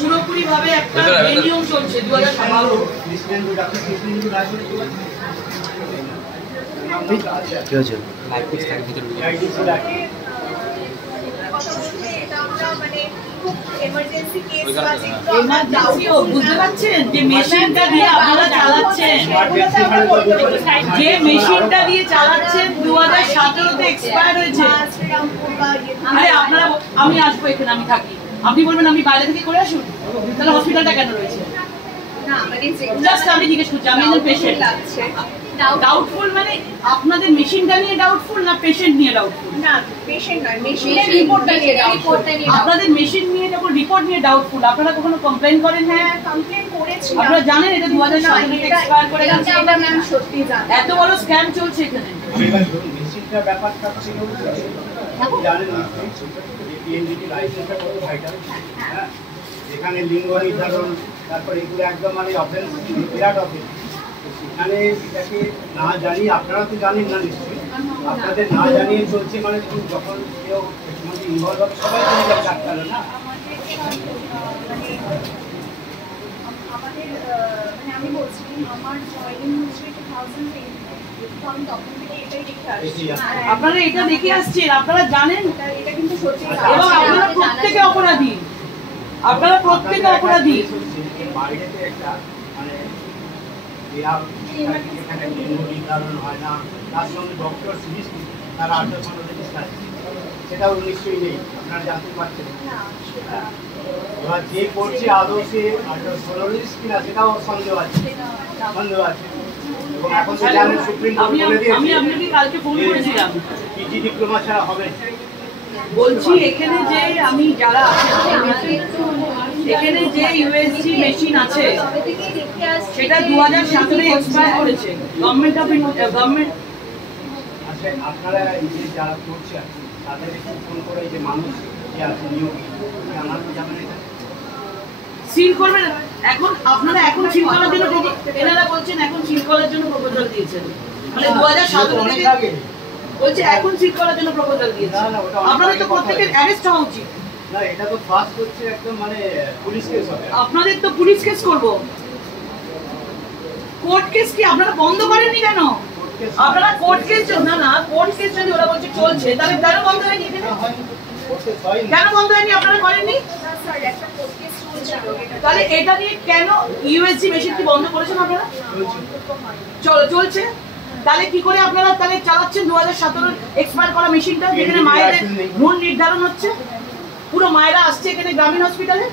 পুরোপুরি ভাবে একটা নিয়ম চলছে 2017 কি হয়েছে বুঝতে পারছেন যে মেশিনটা দিয়ে আপনারা চালাচ্ছেন, যে মেশিনটা দিয়ে চালাচ্ছেন 2017-তে এক্সপায়ার হয়েছে। আরে আপনারা, আমি আসবো এখানে, আমি থাকি, আপনি বলবেন আমি বাইরে থেকে করে আসুন, তাহলে হসপিটালটা কেন রয়েছে? জাস্ট আমি জিজ্ঞেস করছি, আমি একজন পেশেন্ট। ডাউটফুল মানে আপনাদের মেশিনটা নিয়ে ডাউটফুল না পেশেন্ট নিয়ে ডাউটফুল? না, পেশেন্ট নয়, মেশিনের রিপোর্টটা নিয়ে ডাউটফুল। আপনাদের মেশিন নিয়ে যখন রিপোর্ট নিয়ে ডাউটফুল, আপনারা কখনো কমপ্লেইন করেন? হ্যাঁ, কমপ্লেইন করেছি। আপনারা জানেন এটা 2017-তে এক্সপায়ার করে গেছে? এটা ম্যাম সত্যি জানেন। এত বড় স্ক্যাম চলছে এখানে। মেশিনটার ব্যাপারটা ছিল জানেন না, পিএনজিটি লাইসেন্সটা কত ভাইটাল, হ্যাঁ, এখানে লিঙ্গ নির্ধারণ, তারপরে এগুলো একদম মানে অফেন্স, বিরাট অফেন্স। এখানে এটাকে না জানিয়ে, আপনারা তো জানেন না নিশ্চয়ই, আপনাদের না জানিয়ে চলছে, মানে যখন কেউ ইনভলভ হবে সবাই চলে যাবে ডাক্তার না। আমাদের মানে আমি বলছি আমার জয়েনিং হচ্ছে 2010, আমি তখন থেকে এটাই দেখে আসছি। আপনারা এটা দেখে আসছেন, আপনারা জানেন এটা কিন্তু সত্যি, এবং আপনারা প্রত্যেকে অপরাধী, আপনারা প্রত্যেকে অপরাধী। বাইরেতে একটা মানে যেখানে লিঙ্গ নির্ধারণ হয় না, তার সঙ্গে ডক্টর সিরিজ তারা আল্ট্রাসাউন্ড রেজিস্টার, সেটাও নিশ্চয়ই নেই, আপনারা জানতে পারছেন। এবার যে করছে আদৌ সে আল্ট্রাসোনোলজিস্ট কিনা সেটাও সন্দেহ আছে, সন্দেহ আছে। এবং এখন তো জানেন সুপ্রিম কোর্ট বলে দিয়েছে, আমি আপনাকে কালকে ফোন করেছিলাম, পিজি ডিপ্লোমা ছাড়া হবে। বলছি এখানে যে আমি যারা এখানে যে ইউএসজি মেশিন আছে সেটা 2017-এ এক্সপায়ার করেছে। গভর্নমেন্ট অফ গভর্নমেন্ট আচ্ছা, আপনারা এই যে যারা করছে তাদের একটু ফোন করে যে মানুষ যে আছে নিয়োগী জানাতে যাবেন, এটা সিল করবেন। এখন আপনারা এখন সিল করার জন্য এনারা বলছেন এখন সিল করার জন্য প্রপোজাল দিয়েছেন, মানে 2017 থেকে বলছে এখন সিল করার জন্য প্রপোজাল দিয়েছেন। আপনাদের তো প্রত্যেকের অ্যারেস্ট হওয়া উচিত। না, এটা তো ফার্স্ট হচ্ছে একদম মানে পুলিশ কেস হবে। আপনাদের তো পুলিশ কেস করব, কোর্ট কেস কি আপনারা বন্ধ করেননি কেন? আপনারা কোর্ট কেস, না না, কোর্ট কেস যদি ওরা বলছে চলছে, তাহলে কেন বন্ধ হয়নি? কেন বন্ধ হয়নি? আপনারা করেননি? তাহলে এটা নিয়ে কেন ইউএসজি মেশিন কি বন্ধ করেছেন আপনারা? চলছে, তাহলে কি করে আপনারা তাহলে চালাচ্ছেন 2017 এক্সপায়ার করা মেশিনটা, যেখানে মায়েদের ভ্রূণ নির্ধারণ হচ্ছে? পুরো মায়েরা আসছে এখানে গ্রামীণ হসপিটালে,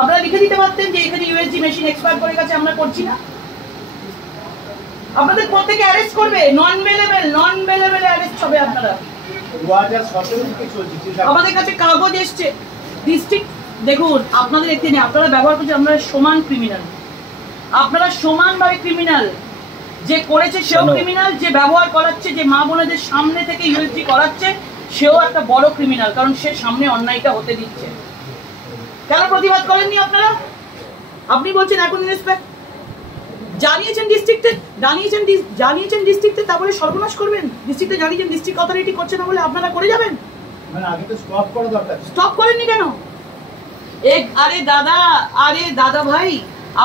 আপনারা লিখে দিতে পারতেন যে এখানে ইউএসজি মেশিন এক্সপায়ার করে গেছে, আমরা করছি না। আপনাদের প্রত্যেকে অ্যারেস্ট করবে, নন বেলেবল অ্যারেস্ট হবে আপনারা। 2017 থেকে চলছে, আমাদের কাছে কাগজ এসছে ডিস্ট্রিক্ট, দেখুন আপনাদের এখানে আপনারা ব্যবহার করছেন, আমরা সমান ক্রিমিনাল, আপনারা সমানভাবে ক্রিমিনাল। যে করেছে সেও ক্রিমিনাল, যে ব্যবহার করাচ্ছে, যে মা বোনেদের সামনে থেকে ইউএসজি করাচ্ছে সেও একটা বড় ক্রিমিনাল, কারণ সে সামনে অন্যায়টা হতে দিচ্ছে। কেন প্রতিবাদ করেননি আপনারা? আপনি বলছেন এখন ইন্সপেক্ট জানিয়েছেন ডিস্ট্রিক্টে, জানিয়েছেন ডিস্ট্রিক্টে, তারপরে সর্বনাশ করবেন? ডিস্ট্রিক্টে জানিয়েছেন, ডিস্ট্রিক্ট অথরিটি করছে না বলে আপনারা করে যাবেন? মানে আগে তো স্টপ করা দরকার। স্টপ করেননি কেন? আরে দাদা ভাই,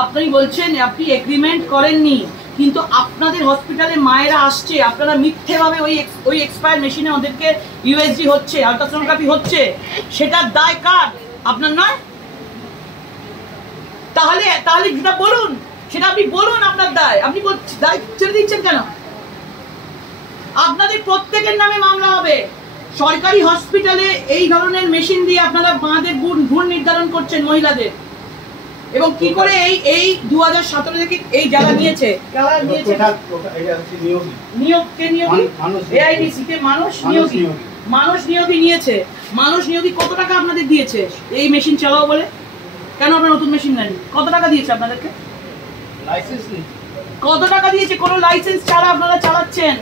আপনি বলছেন আপনি এগ্রিমেন্ট করেননি, কিন্তু আপনাদের হসপিটালে মায়েরা আসছে, আপনারা মিথ্যেভাবে ওই এক্সপায়ার মেশিনে ওদেরকে ইউএসজি হচ্ছে, আল্ট্রাসোনোগ্রাফি হচ্ছে, সেটার দায় কার? আপনার নয়? তাহলে যেটা বলুন সেটা আপনি বলুন, আপনার দায়। আপনি দায় ছেড়ে দিচ্ছেন কেন? আপনাদের প্রত্যেকের নামে মামলা হবে। সরকারি হসপিটালে এই ধরনের মেশিন দিয়ে আপনারা মাদের ভ্রূণ নির্ধারণ করছেন মহিলাদের, এবং কি করে এই 2017 থেকে এই যারা নিয়েছে, মানুষ নিয়োগী নিয়েছে, মানুষ নিয়োগী কত টাকা আপনাদের দিয়েছে এই মেশিন চালাও বলে? কেন আপনারা নতুন মেশিন নেন? কত টাকা দিয়েছে আপনাদেরকে? কত টাকা দিয়েছে? কোন লাইসেন্স ছাড়া আপনারা চালাচ্ছেন,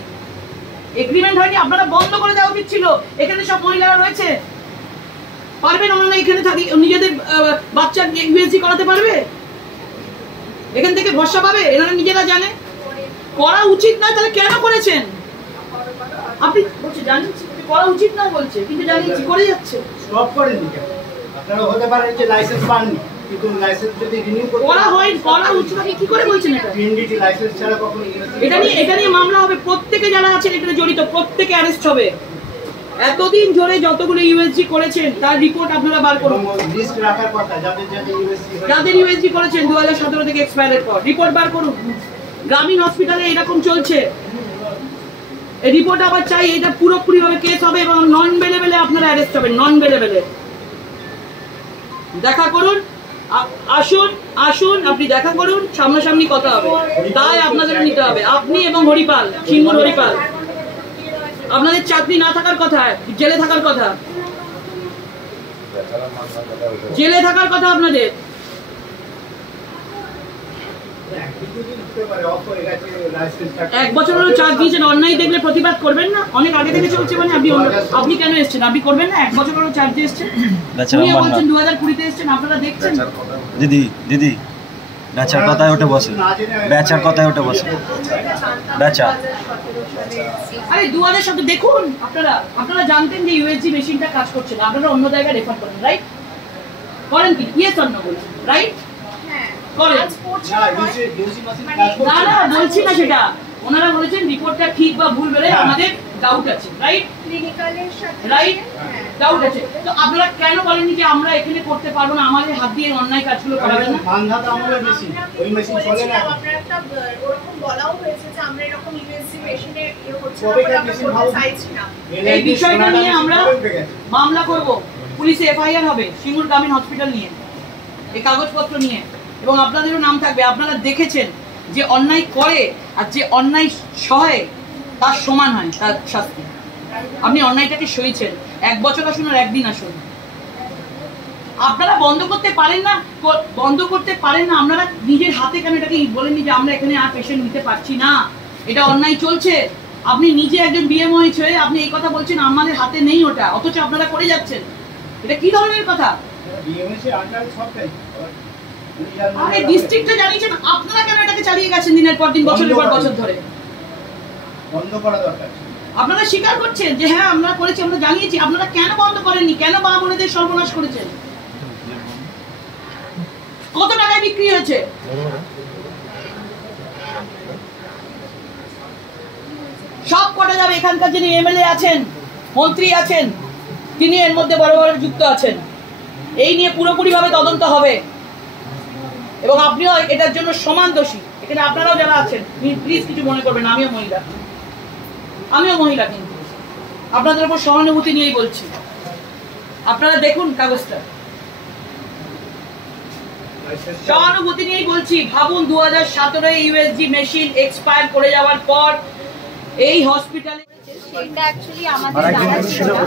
এগ্রিমেন্ট হয়নি। আপনারা বন্ধ করে দেওয়া উচিত ছিল। এখানে সব মহিলারা রয়েছে, পারবেন ওনারা এখানে থাকি নিজেদের বাচ্চা ইউএসজি করাতে পারবে? এখান থেকে ভরসা পাবে? এনারা নিজেরা জানে করা উচিত নয়, তাহলে কেন করেছেন? আপনি বলছে জানেন করা উচিত নয় বলছে, কিন্তু জানিয়েছি করে যাচ্ছে। স্টপ করেন, আপনারা হতে পারে যে লাইসেন্স পাননি, কিন্তু লাইসেন্স যদি রিনিউ করতে করা উচিত, আপনি কি করে বলছেন এটা? পিএনডিটি লাইসেন্স ছাড়া কখনো এটা নিয়ে মামলা হবে, প্রত্যেকে যারা আছেন এখানে জড়িত প্রত্যেকে অ্যারেস্ট হবে। এতদিন ধরে যতগুলো ইউএসজি করেছেন তার রিপোর্ট আপনারা বার করুন। লিস্ট রাখার কথা যাদের ইউএসজি করেছেন 2017 থেকে এক্সপায়ারের পর রিপোর্ট বার করুন। গ্রামীণ হসপিটালে এরকম চলছে, এই রিপোর্ট আবার চাই। এটা পুরোপুরি ভাবে কেস হবে এবং নন বেলেবেলে আপনারা অ্যারেস্ট হবেন, নন বেলেবেলে। দেখা করুন, আসুন আসুন, আপনি দেখা করুন, সামনাসামনি কথা হবে, তাই আপনাদের নিতে হবে। আপনি এবং হরিপাল, সিঙ্গুর হরিপাল, আপনাদের চাকরি না থাকার কথা, জেলে থাকার কথা, জেলে থাকার কথা আপনাদের। এক বছরেরও চার্জ দিয়েছেন, অন্যায় দেখলে প্রতিবাদ করবেন না? অনেক আগে থেকে চলছে, মানে আপনি কেন এসছেন? আপনি করবেন না? এক বছরেরও চার্জ এসছেন, বলছেন 2020-তে এসছেন, আপনারা দেখছেন। দিদি দিদি বেচার কথায় ওঠে বসে, বেচার কথায় ওঠে বসে, বেচা। আরে 2007 দেখুন, আপনারা জানতেন যে ইউএসজি মেশিনটা কাজ করছে না, আপনারা অন্য জায়গায় রেফার করেন, রাইট? করেন কি? ইয়েস অর নো বলুন, রাইট? করেন না? না বলছি না সেটা, ওনারা বলেছেন রিপোর্টটা ঠিক বা ভুল বেড়ে আমাদের ডাউট আছে, রাইট? রাইট, ডাউট আছে। তো আপনারা কেন বলেননি যে আমরা এখানে করতে পারবো না, আমাদের হাত দিয়ে অন্যায় কাজগুলো করাবেন না? মানধাতা আমাদের মেশিন, ওই মেশিন চলে না। আপনারা একটা ওরকম বলাও হয়েছে যে আমরা এরকম ইউএসজি মেশিনে করছি না, আমরা করতে চাইছি না। এই বিষয়টা নিয়ে আমরা মামলা করব, পুলিশে এফআইআর হবে সিঙ্গুর গ্রামীণ হসপিটাল নিয়ে, এই কাগজপত্র নিয়ে, এবং আপনাদেরও নাম থাকবে। আপনারা দেখেছেন যে অন্যায় করে আর যে অন্যায় সহায় তার সমান হয় তার শাস্তি। আপনি অন্যায়টাকে সইছেন, 1 বছর আসুন আর 1 দিন আসুন। আপনারা বন্ধ করতে পারেন না, বন্ধ করতে পারেন না। আপনারা নিজের হাতে কেন এটাকে বলেননি যে আমরা এখানে আর পেশেন্ট নিতে পারছি না, এটা অন্যায় চলছে? আপনি নিজে একজন বিএমওএইচ হয়ে আপনি এই কথা বলছেন আমাদের হাতে নেই ওটা, অথচ আপনারা করে যাচ্ছেন। এটা কি ধরনের কথা? আরে ডিস্ট্রিক্টে জানিয়েছেন, আপনারা কেন এটাকে চালিয়ে গেছেন দিনের পর দিন, বছরের পর বছর ধরে? বন্ধ করা দরকার। আপনারা স্বীকার করছেন যে হ্যাঁ আমরা করেছি, আমরা জানিয়েছি, আপনারা কেন বন্ধ করেননি? কেন মা বোনেদের সর্বনাশ করেছেন? কত টাকায় বিক্রি হয়েছে? সব কটা যাবে। এখানকার যিনি এমএলএ আছেন, মন্ত্রী আছেন, তিনি এর মধ্যে বড় বড় যুক্ত আছেন। এই নিয়ে পুরোপুরিভাবে তদন্ত হবে এবং আপনিও এটার জন্য সমান দোষী। এখানে আপনারাও যারা আছেন, প্লিজ কিছু মনে করবেন, আমিও মহিলা, কিন্তু আপনাদের উপর সহানুভূতি নিয়েই বলছি। আপনারা দেখুন কাগজটা, সহানুভূতি নিয়েই বলছি। ভাবুন 2017 ইউএসজি মেশিন এক্সপায়ার করে যাওয়ার পর এই হসপিটালে সেটা অ্যাকচুয়ালি আমাদের জানা ছিল না।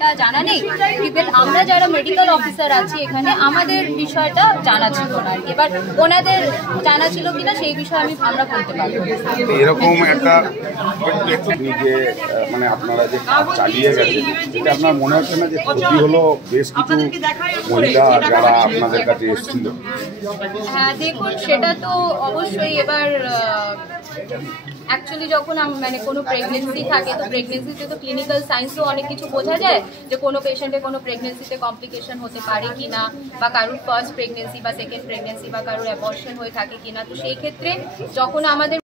সেটা জানা নেই, ইভেন আমরা যারা মেডিকেল অফিসার আছি এখানে আমাদের বিষয়টা জানা ছিল না। এবার ওনাদের জানা ছিল কিনা সেই বিষয়ে আমরা বলতে পারবো। এরকম একটা যে মানে আপনারা যে চালিয়ে গেছেন, এটা আপনার মনে হচ্ছে না যে ক্ষতি হলো বেশ কিছু মহিলা যারা আপনাদের কাছে এসেছিল? হ্যাঁ দেখুন, সেটা তো অবশ্যই। এবার অ্যাকচুয়ালি যখন মানে কোনো প্রেগনেন্সি থাকে, তো প্রেগনেন্সিতে তো ক্লিনিক্যাল সায়েন্সও অনেক কিছু বোঝা যায় যে কোনো পেশেন্টের কোনো প্রেগনেন্সিতে কমপ্লিকেশন হতে পারে কিনা, বা কারোর ফার্স্ট প্রেগনেন্সি বা সেকেন্ড প্রেগনেন্সি বা কারোর অ্যাবর্শন হয়ে থাকে কিনা। তো সেই ক্ষেত্রে যখন আমাদের